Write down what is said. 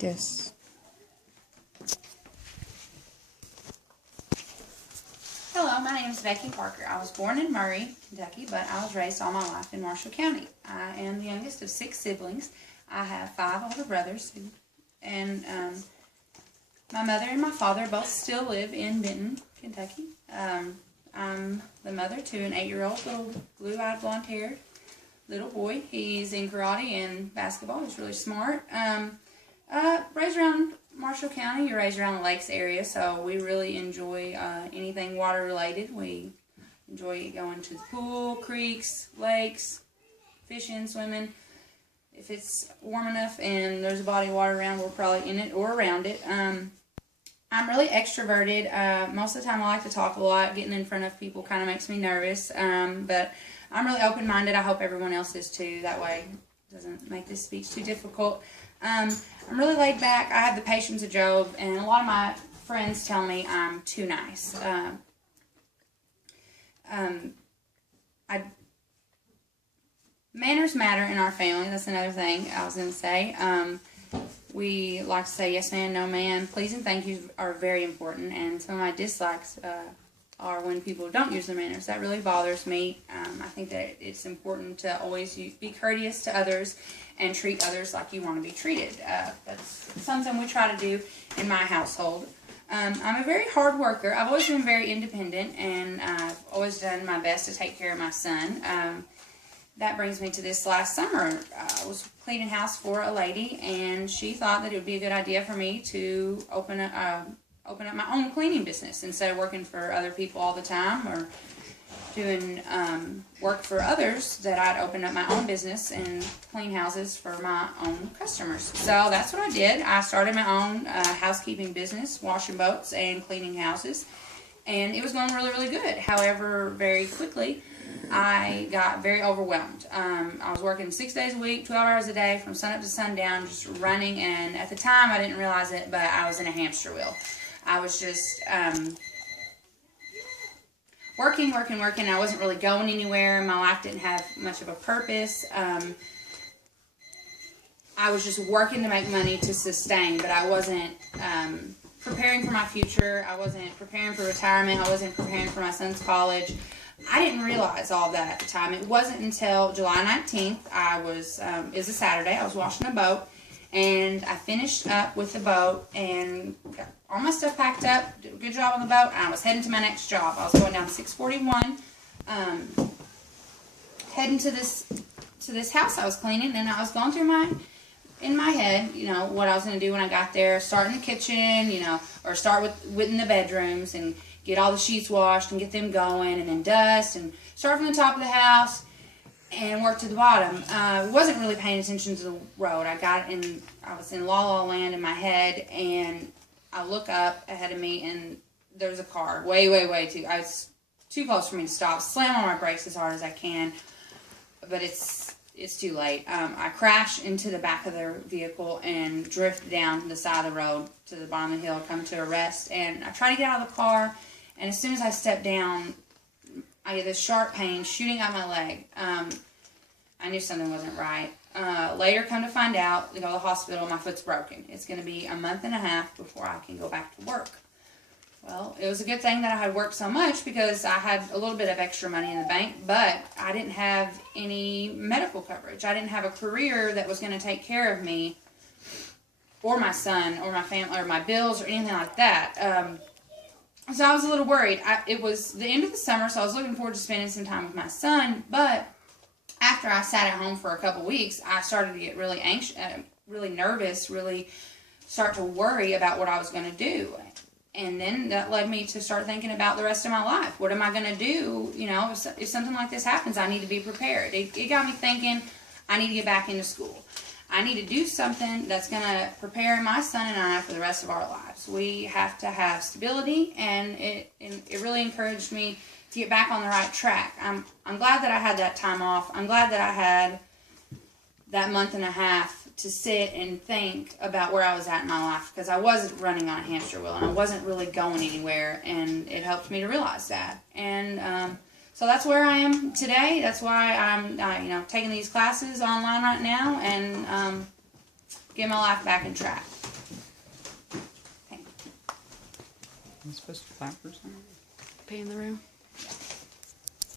Yes. Hello, my name is Becky Parker. I was born in Murray, Kentucky, but I was raised all my life in Marshall County. I am the youngest of 6 siblings. I have 5 older brothers, and my mother and my father both still live in Benton, Kentucky. I'm the mother to an 8-year-old little blue-eyed, blonde-haired little boy. He's in karate and basketball. He's really smart. Raised around Marshall County. You're raised around the lakes area, so we really enjoy anything water related. We enjoy going to the pool, creeks, lakes, fishing, swimming. If it's warm enough and there's a body of water around, we're probably in it or around it. I'm really extroverted. Most of the time I like to talk a lot. Getting in front of people kind of makes me nervous, but I'm really open-minded. I hope everyone else is too. That way it doesn't make this speech too difficult. I'm really laid back. I have the patience of Job, and a lot of my friends tell me I'm too nice. Manners matter in our family. That's another thing I was going to say. We like to say yes ma'am, no ma'am. Please and thank you are very important, and some of my dislikes are when people don't use their manners. That really bothers me. I think that it's important to always be courteous to others and treat others like you want to be treated. That's something we try to do in my household. I'm a very hard worker. I've always been very independent, and I've always done my best to take care of my son. That brings me to this last summer. I was cleaning house for a lady, and she thought that it would be a good idea for me to open up my own cleaning business instead of working for other people all the time or doing work for others, that I'd open up my own business and clean houses for my own customers. So that's what I did. I started my own housekeeping business, washing boats and cleaning houses, and it was going really, really good. However, very quickly, I got very overwhelmed. I was working 6 days a week, 12 hours a day, from sun up to sundown, just running, and at the time I didn't realize it, but I was in a hamster wheel. I was just working. I wasn't really going anywhere. My life didn't have much of a purpose. I was just working to make money to sustain, but I wasn't preparing for my future. I wasn't preparing for retirement. I wasn't preparing for my son's college. I didn't realize all that at the time. It wasn't until July 19th, it was a Saturday, I was washing a boat, and I finished up with the boat and got all my stuff packed up, did a good job on the boat, and I was heading to my next job. I was going down 641, heading to this house I was cleaning, and I was going through in my head, what I was going to do when I got there. Start in the kitchen, or start with the bedrooms and get all the sheets washed and get them going, and then dust, and start from the top of the house and work to the bottom. Wasn't really paying attention to the road. I was in La La Land in my head, and I look up ahead of me, and there's a car way it's too close for me to stop. Slam on my brakes as hard as I can, but it's too late. I crash into the back of their vehicle and drift down the side of the road to the bottom of the hill, come to a rest, and I try to get out of the car, and as soon as I step down, I get this sharp pain shooting out my leg. I knew something wasn't right. Later, come to find out, to go to the hospital, my foot's broken. It's going to be a month and a half before I can go back to work. Well, it was a good thing that I had worked so much, because I had a little bit of extra money in the bank, but I didn't have any medical coverage. I didn't have a career that was going to take care of me or my son or my family or my bills or anything like that. So I was a little worried. It was the end of the summer, so I was looking forward to spending some time with my son, but after I sat at home for a couple weeks, I started to get really anxious, really nervous, really start to worry about what I was going to do. And then that led me to start thinking about the rest of my life. What am I going to do? If something like this happens, I need to be prepared. It got me thinking, I need to get back into school. I need to do something that's going to prepare my son and I for the rest of our lives. We have to have stability, and it really encouraged me to get back on the right track. I'm glad that I had that time off. I'm glad that I had that month and a half to sit and think about where I was at in my life, because I wasn't running on a hamster wheel and I wasn't really going anywhere, and it helped me to realize that. And so that's where I am today. That's why I'm taking these classes online right now and getting my life back in track. I'm supposed to clap or something. Pee in the room.